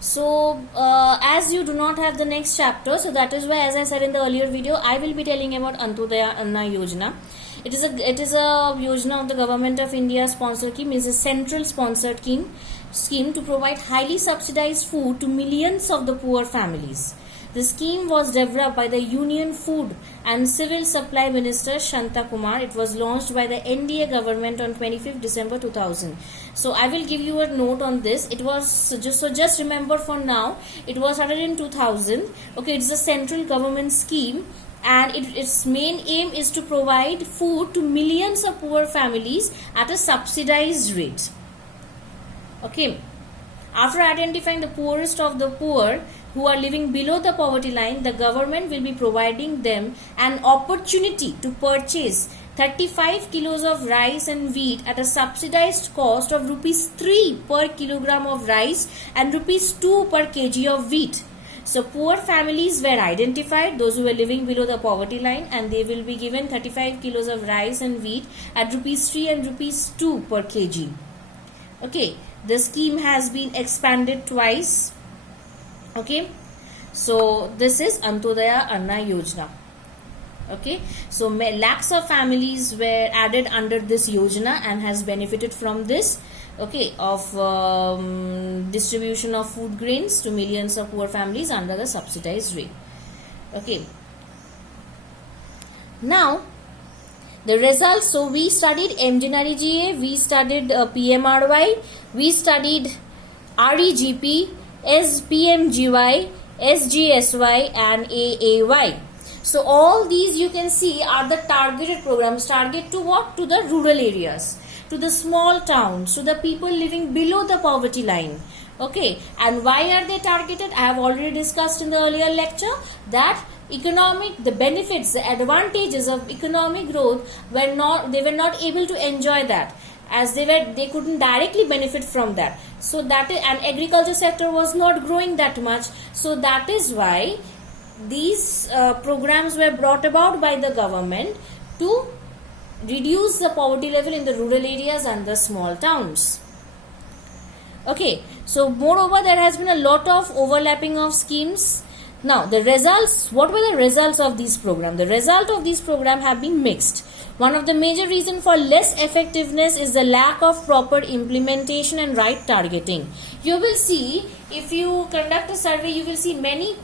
So as you do not have the next chapter, so that is why, as I said in the earlier video, I will be telling about Antyodaya Anna Yojana. It is a yojana of the government of India sponsored scheme. It is a central sponsored scheme to provide highly subsidized food to millions of the poor families. The scheme was developed by the Union Food and Civil Supply Minister Shanta Kumar. It was launched by the NDA government on 25th December 2000. So I will give you a note on this. It was just remember for now. It was started in 2000. Okay, it's a central government scheme, and its main aim is to provide food to millions of poor families at a subsidized rate. Okay. After identifying the poorest of the poor who are living below the poverty line, the government will be providing them an opportunity to purchase 35 kilos of rice and wheat at a subsidized cost of rupees 3 per kilogram of rice and rupees 2 per kg of wheat. So poor families were identified, those who were living below the poverty line, and they will be given 35 kilos of rice and wheat at rupees 3 and rupees 2 per kg. Okay, the scheme has been expanded twice. Okay, so this is Antyodaya Anna Yojana. Okay, so lakhs of families were added under this yojana and has benefited from this. Okay, of distribution of food grains to millions of poor families under the subsidized rate. Okay, now the results. So we studied MGNREGA, we studied PMRY, we studied REGP, SPMGY, SGSY and AAY. So all these you can see are the targeted programs. Target to what? To the rural areas, to the small towns, to the people living below the poverty line. Okay, and why are they targeted? I have already discussed in the earlier lecture that the benefits, the advantages of economic growth they were not able to enjoy that, as they couldn't directly benefit from that. So that is, and agriculture sector was not growing that much. So that is why these programs were brought about by the government to reduce the poverty level in the rural areas and the small towns. Okay, so moreover there has been a lot of overlapping of schemes. Now the results, what were the results of these programs? The result of these programs have been mixed. One of the major reasons for less effectiveness is the lack of proper implementation and right targeting. You will see, if you conduct a survey, you will see many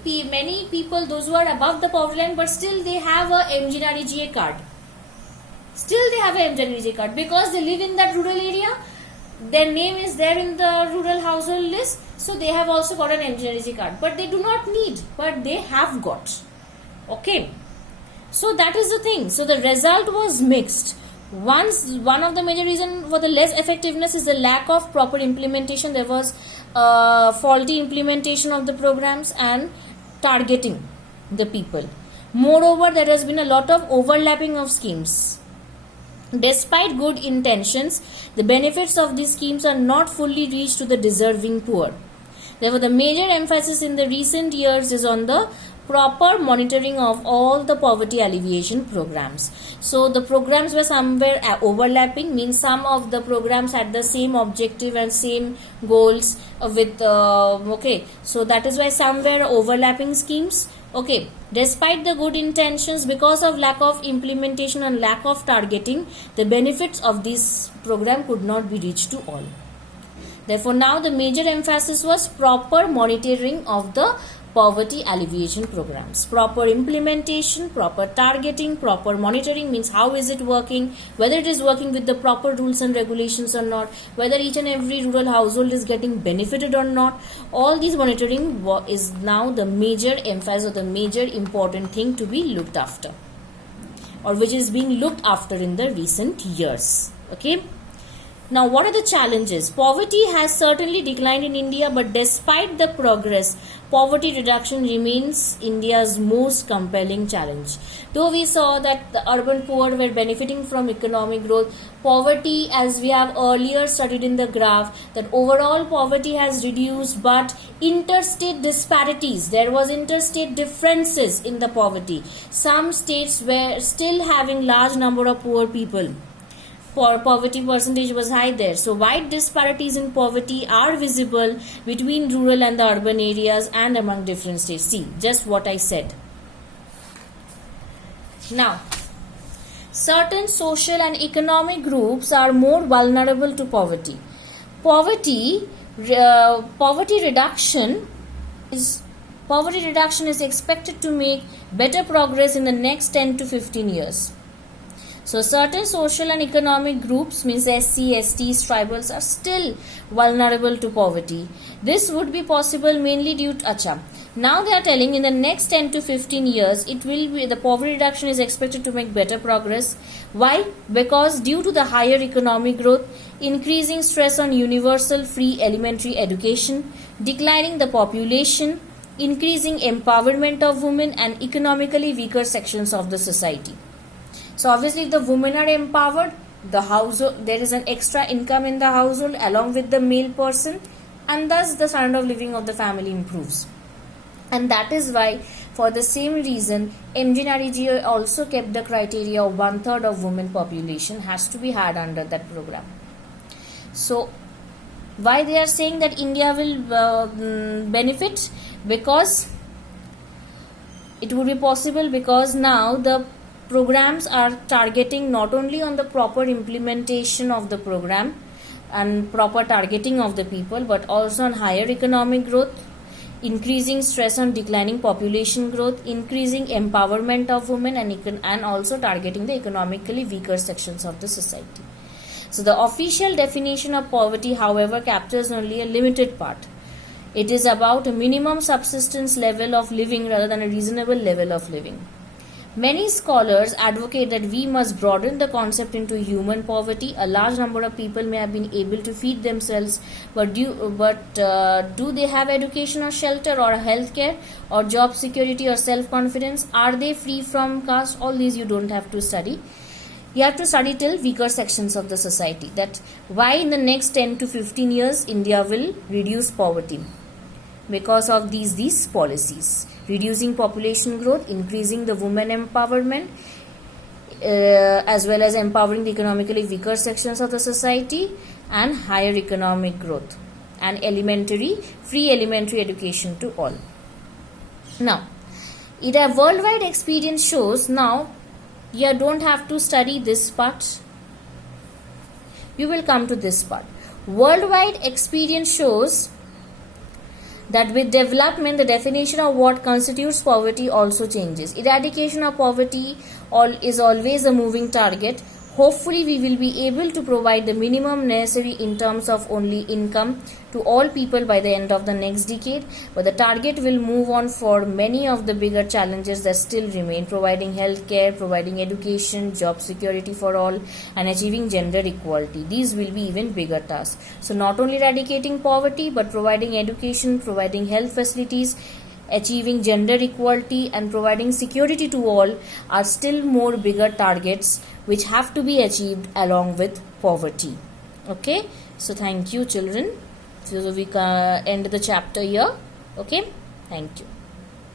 people, those who are above the poverty line, but still they have a MGNREGA card. Still they have a MGNREGA card because they live in that rural area. Their name is there in the rural household list, so they have also got an MGNREGA card, but they do not need, but they have got. Okay, so that is the thing. So the result was mixed. One of the major reasons for the less effectiveness is the lack of proper implementation. There was faulty implementation of the programs and targeting the people. Moreover, there has been a lot of overlapping of schemes. Despite good intentions, the benefits of these schemes are not fully reached to the deserving poor. Therefore, the major emphasis in the recent years is on the proper monitoring of all the poverty alleviation programs. So the programs were somewhere overlapping, means some of the programs had the same objective and same goals with okay, so that is why some were overlapping schemes. Okay, despite the good intentions, because of lack of implementation and lack of targeting, the benefits of this program could not be reached to all. Therefore, now the major emphasis was proper monitoring of the poverty alleviation programs. Proper implementation, proper targeting, proper monitoring means how is it working, whether it is working with the proper rules and regulations or not, whether each and every rural household is getting benefited or not. All these monitoring is now the major emphasis or the major important thing to be looked after, or which is being looked after in the recent years. Okay. Now, what are the challenges? Poverty has certainly declined in India, but despite the progress, poverty reduction remains India's most compelling challenge. Though we saw that the urban poor were benefiting from economic growth, poverty, as we have earlier studied in the graph, that overall poverty has reduced, but interstate disparities, there was interstate differences in the poverty. Some states were still having large number of poor people. poverty percentage was high there. So wide disparities in poverty are visible between rural and the urban areas and among different states. See, just what I said. Now, certain social and economic groups are more vulnerable to poverty. Poverty reduction is expected to make better progress in the next 10 to 15 years. So certain social and economic groups, means SC, STs, tribals, are still vulnerable to poverty. This would be possible mainly due to Now they are telling in the next 10 to 15 years, the poverty reduction is expected to make better progress. Why? Because due to the higher economic growth, increasing stress on universal free elementary education, declining the population, increasing empowerment of women and economically weaker sections of the society. So obviously if the women are empowered, there is an extra income in the household along with the male person, and thus the standard of living of the family improves. And that is why, for the same reason, MGNREGA also kept the criteria of 1/3 of women population has to be had under that program. So why they are saying that India will benefit? Because it would be possible, because now the programs are targeting not only on the proper implementation of the program and proper targeting of the people, but also on higher economic growth, increasing stress on declining population growth, increasing empowerment of women, and also targeting the economically weaker sections of the society. So the official definition of poverty, however, captures only a limited part. It is about a minimum subsistence level of living rather than a reasonable level of living. Many scholars advocate that we must broaden the concept into human poverty. A large number of people may have been able to feed themselves, but do they have education or shelter or health care or job security or self-confidence? Are they free from caste? All these you don't have to study. You have to study till weaker sections of the society. That why in the next 10 to 15 years India will reduce poverty. Because of these policies: reducing population growth, increasing the women empowerment, as well as empowering the economically weaker sections of the society, and higher economic growth, and free elementary education to all. Now, a worldwide experience shows, now you don't have to study this part, you will come to this part. Worldwide experience shows that with development, the definition of what constitutes poverty also changes. Eradication of poverty is always a moving target. Hopefully, we will be able to provide the minimum necessary in terms of only income to all people by the end of the next decade. But the target will move on for many of the bigger challenges that still remain: providing health care, providing education, job security for all, and achieving gender equality. These will be even bigger tasks. So not only eradicating poverty, but providing education, providing health facilities, achieving gender equality, and providing security to all are still more bigger targets which have to be achieved along with poverty. Okay, so thank you, children. So we end the chapter here. Okay, thank you.